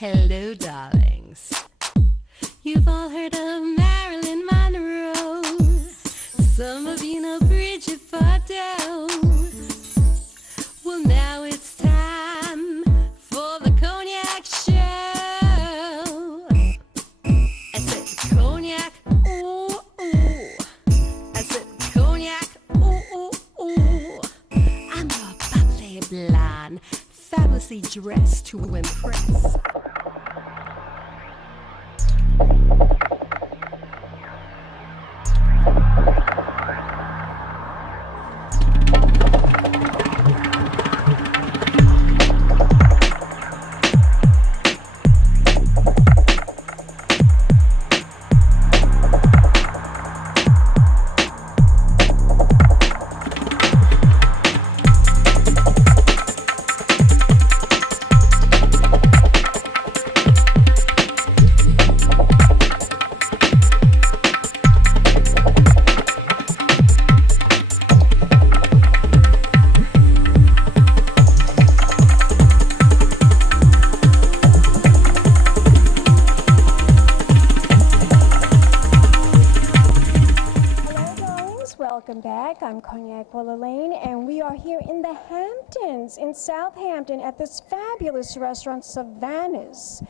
Hello, darlings. You've all heard of Marilyn Monroe. Some of you know Bridget Bardot. Well, now it's time for the Cognac Show. I said Cognac, ooh, ooh. I said Cognac, ooh, ooh, ooh. I'm your bubbly blonde, fabulously dressed to impress. Welcome back. I'm Cognac Wellerlane, and we are here in the Hamptons, in Southampton, at this fabulous restaurant, Savanna's.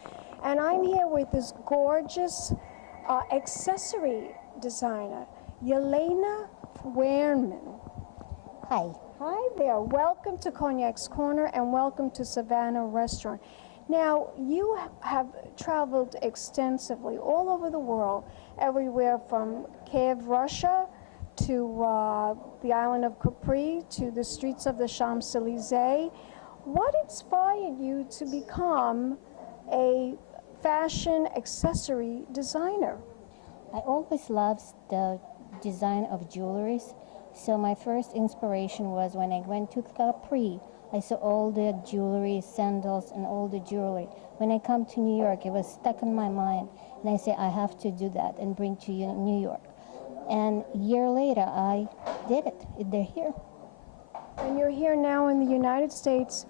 And I'm here with this gorgeous accessory designer, Yelena Feuerman. Hi. Hi there. Welcome to Cognac's Corner, and welcome to Savanna Restaurant. Now, you have traveled extensively all over the world, everywhere from Kiev, Russia, to the island of Capri, to the streets of the Champs-Élysées. What inspired you to become a fashion accessory designer? I always loved the design of jewelries. So my first inspiration was when I went to Capri. I saw all the jewelry, sandals, and all the jewelry. When I come to New York, it was stuck in my mind. And I said, I have to do that and bring to New York. And a year later, I did it. They're here. And you're here now in the United States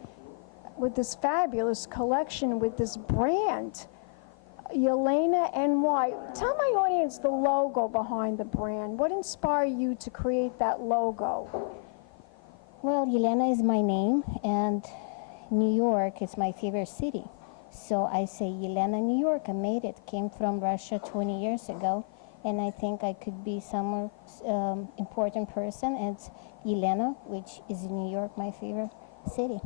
with this fabulous collection, with this brand, Yelena NY. Tell my audience the logo behind the brand. What inspired you to create that logo? Well, Yelena is my name, and New York is my favorite city. So I say Yelena, New York. I made it. Came from Russia 20 years ago. And I think I could be some important person. And it's Yelena, which is in New York, my favorite city.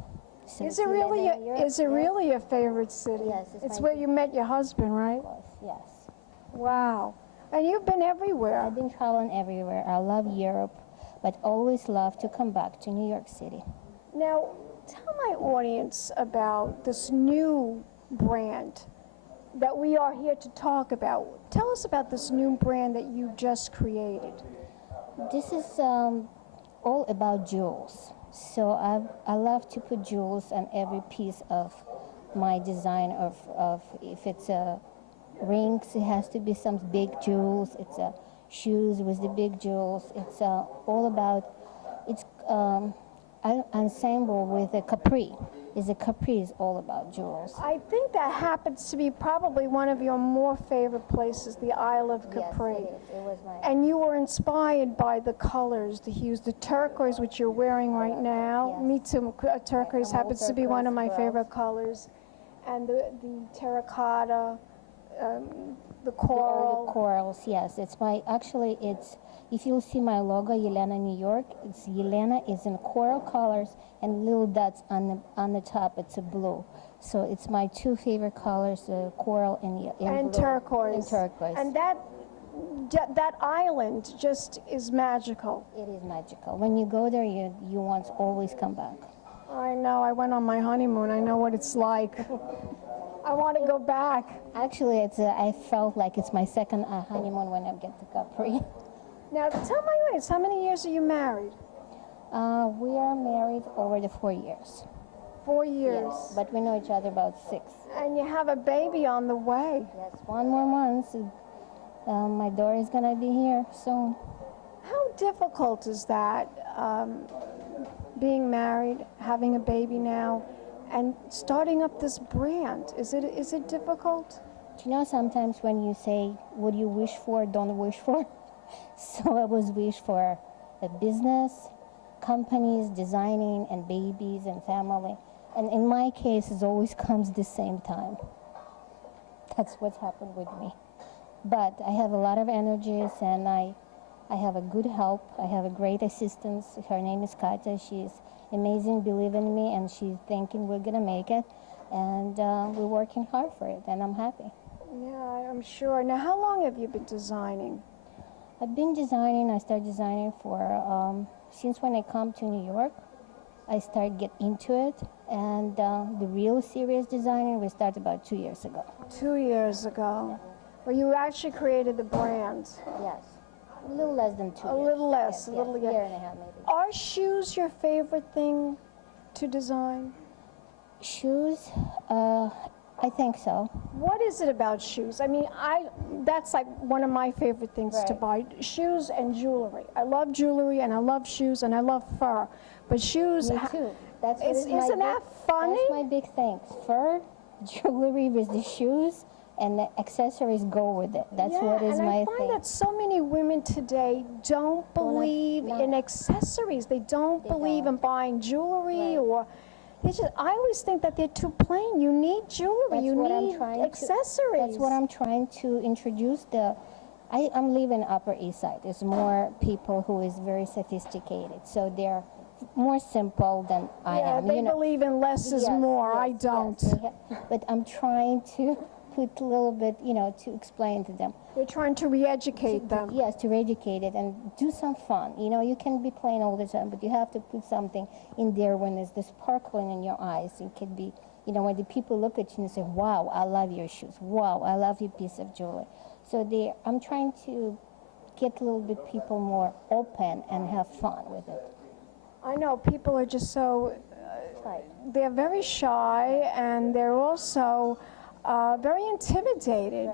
So Is it really a favorite city? Yes, it's where you met your husband, right? Yes. Wow. And you've been everywhere. I've been traveling everywhere. I love Europe, but always love to come back to New York City. Now, tell my audience about this new brand that we are here to talk about. Tell us about this new brand that you just created. This is all about jewels. So I love to put jewels on every piece of my design of if it's rings, it has to be some big jewels. It's shoes with the big jewels. It's all about, it's ensemble with a capri. Capri is all about jewels. I think that happens to be probably one of your more favorite places, the Isle of Capri. Yes, it is. It was mine. And you were inspired by the colors, the hues, the turquoise, which you're wearing right now. Yes. Me too. Turquoise happens to be one of my favorite colors. And the terracotta, the coral. The corals, yes. It's my, actually, it's, if you'll see my logo, Yelena New York, it's Yelena is in coral colors and little dots on the top. It's a blue. So it's my two favorite colors, coral and turquoise. And turquoise. And that island just is magical. It is magical. When you go there, you want to always come back. I know. I went on my honeymoon. I know what it's like. I want to go back. Actually, it's I felt like it's my second honeymoon when I get to Capri. Now, tell my audience, how many years are you married? We are married over the 4 years. 4 years. Yes, but we know each other about 6. And you have a baby on the way. Yes, 1 more month. My daughter is going to be here soon. How difficult is that, being married, having a baby now, and starting up this brand? Is it difficult? Do you know sometimes when you say, what you wish for, don't wish for? So I was wish for a business, companies, designing, and babies and family. And in my case, it always comes the same time. That's what's happened with me. But I have a lot of energies, and I have a good help. I have a great assistant. Her name is Katya. She's amazing, believe in me, and she's thinking we're going to make it. And we're working hard for it, and I'm happy. Yeah, I'm sure. Now, how long have you been designing? I've been designing. I started designing for, since when I come to New York, I started get into it. And the real serious designing, we started about 2 years ago. 2 years ago. Well, you actually created the brand. Yes. A little less than 2 years. A little less, Yes, a little yes, year and a half maybe. Are shoes your favorite thing to design? Shoes, I think so. What is it about shoes? I mean, that's like one of my favorite things to buy, shoes and jewelry. I love jewelry and I love shoes and I love fur. But shoes, Me too. That's what isn't that funny? That's my big thing. Fur, jewelry with the shoes, and the accessories go with it. That's what is and my I find thing. that so many women today don't believe in accessories. They don't believe in buying jewelry or I always think that they're too plain. You need jewelry. You need accessories. That's what I'm trying to introduce. I'm living Upper East Side. There's more people who is very sophisticated. So they're more simple than I am. They believe in less is more. I don't. But I'm trying to put a little bit, to explain to them. You're trying to re-educate them. Yes, to re-educate it and do some fun. You can be plain all the time, but you have to put something in there when there's the sparkling in your eyes. It could be, when the people look at you and say, wow, I love your shoes. Wow, I love your piece of jewelry. So I'm trying to get a little bit people more open and have fun with it. I know people are just so, they're very shy and they're also very intimidated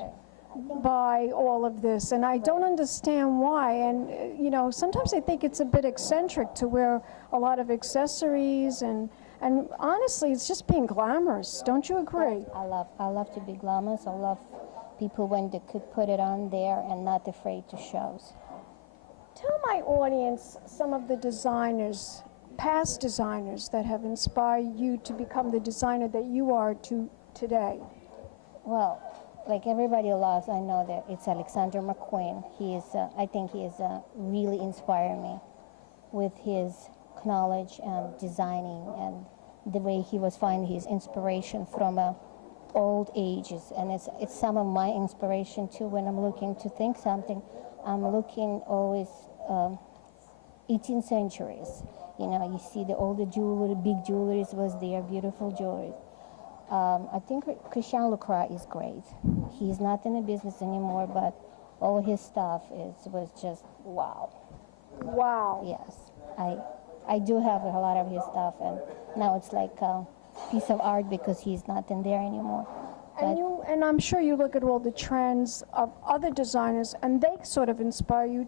by all of this, and I don't understand why. And sometimes I think it's a bit eccentric to wear a lot of accessories, and honestly, it's just being glamorous. Don't you agree? I love to be glamorous. I love people when they could put it on there and not afraid to show. Tell my audience some of the designers, past designers, that have inspired you to become the designer that you are today. Well, like everybody loves, I know that it's Alexander McQueen. I think he is really inspired me with his knowledge and designing and the way he was finding his inspiration from old ages. And it's some of my inspiration too when I'm looking to think something. I'm looking always 18th centuries. You see all the jewelry, big jewelries was there, beautiful jewelry. I think Christian Lacroix is great. He's not in the business anymore, but all his stuff was just wow. Wow. Yes, I do have a lot of his stuff, and now it's like a piece of art because he's not in there anymore. And I'm sure you look at all the trends of other designers, and they sort of inspire you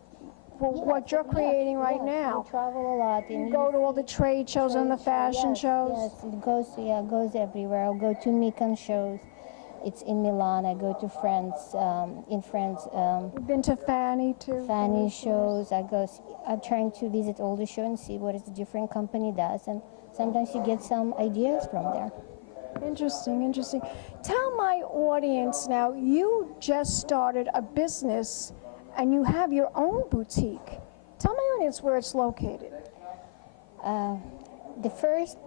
for what you're creating right now. I travel a lot. You go to all the trade shows and the fashion shows. Yes, it goes everywhere. I'll go to Mikan shows. It's in Milan. I go to France. In France. You've been to Fanny too. Fanny shows. I'm trying to visit all the shows and see what a different company does, and sometimes you get some ideas from there. Interesting, interesting. Tell my audience now, you just started a business and you have your own boutique. Tell my audience where it's located. The first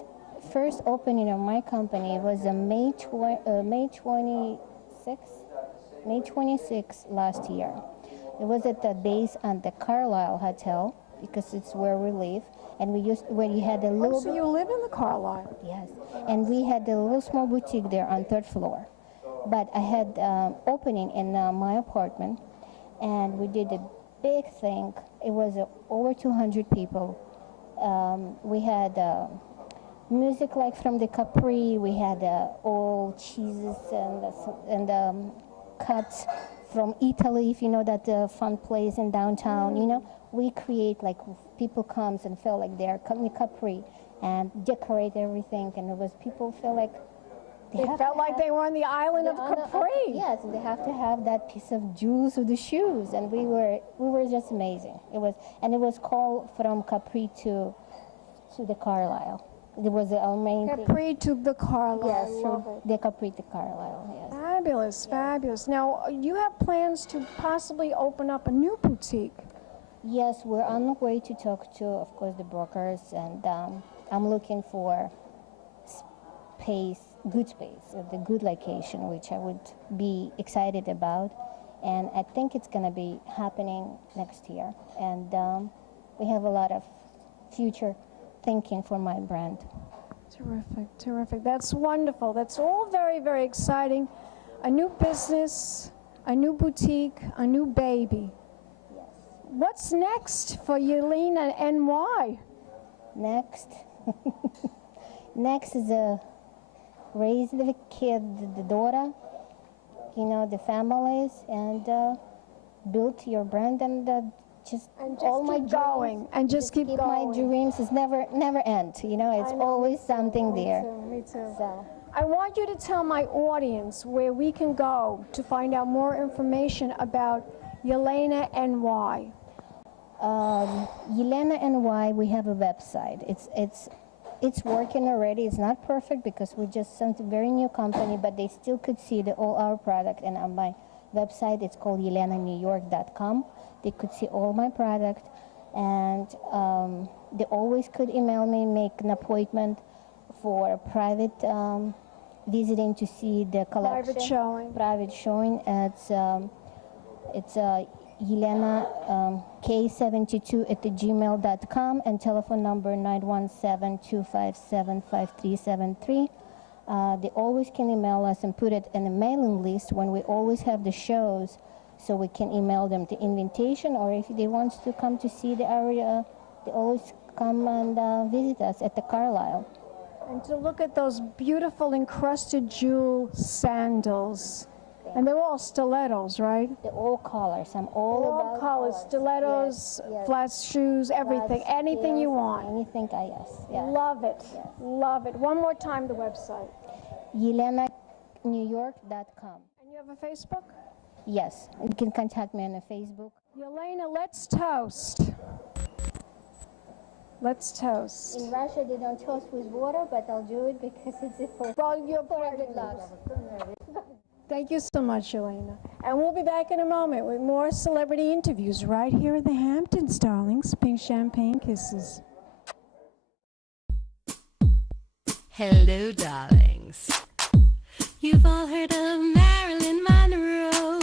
opening of my company was May 26th last year. It was at the base on the Carlisle Hotel because it's where we live, and we had a little. So you live in the Carlisle? Yes, and we had a little small boutique there on 3rd floor, but I had opening in my apartment. And we did a big thing. It was over 200 people. We had music like from the Capri. We had all cheeses and cuts from Italy, if you know that fun place in downtown. We create like people comes and feel like they're coming Capri. and decorate everything. And it was people feel like They felt like they were on the island of Capri. Yes, and they have to have that piece of jewels of the shoes, and we were just amazing. It was called from Capri to the Carlisle. It was our main thing. Capri to the Carlisle. Yes, I love it. the Capri to Carlisle. Yes. Fabulous, fabulous. Now, you have plans to possibly open up a new boutique. Yes, we're on the way to talk to, of course, the brokers, and I'm looking for good space, the good location, which I would be excited about. And I think it's going to be happening next year. And we have a lot of future thinking for my brand. Terrific, terrific. That's wonderful. That's all very, very exciting. A new business, a new boutique, a new baby. Yes. What's next for Yelena and why? Next, next is raise the kid, the daughter, the families, and build your brand, and just all my keep dreams, going, and just keep going. My dreams is never end. It's always something there. Me too. So I want you to tell my audience where we can go to find out more information about Yelena and why. Yelena and why, we have a website. It's working already. It's not perfect because we just sent a very new company, but they still could see all our product. And on my website, it's called YelenaNewYork.com. They could see all my product, and they always could email me, make an appointment for a private visiting to see the collection. Private showing. Private showing. It's Yelena K72@gmail.com, and telephone number 917-257-5373. They always can email us and put it in a mailing list when we always have the shows, so we can email them the invitation, or if they want to come to see the area, they always come and visit us at the Carlisle. And to look at those beautiful encrusted jewel sandals. And they're all stilettos, right? They're all colors. I'm all about colors, stilettos, Yes. flat shoes, everything, Flats, anything you heels, want. Anything, yes. Love it, Yes. love it. One more time, the website. YelenaNewYork.com. And you have a Facebook? Yes, you can contact me on the Facebook. Yelena, let's toast. Let's toast. In Russia, they don't toast with water, but I'll do it because it's for You're for a part good of luck. this. Thank you so much, Yelena. And we'll be back in a moment with more celebrity interviews right here at the Hamptons, darlings. Pink champagne kisses. Hello, darlings. You've all heard of Marilyn Monroe.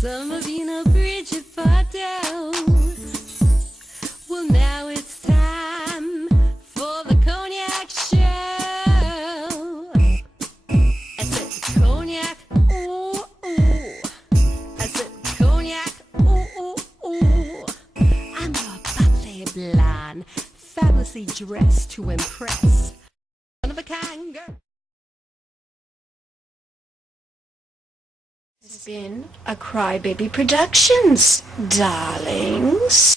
Some of you know Bridget Bardot. Well, now it's time for the Cognac show. I said Cognac, ooh, ooh. I said Cognac, ooh, ooh, ooh. I'm your bubbly blonde, fabulously dressed to impress. One of a kind girl. It's been a Crybaby Productions, darlings.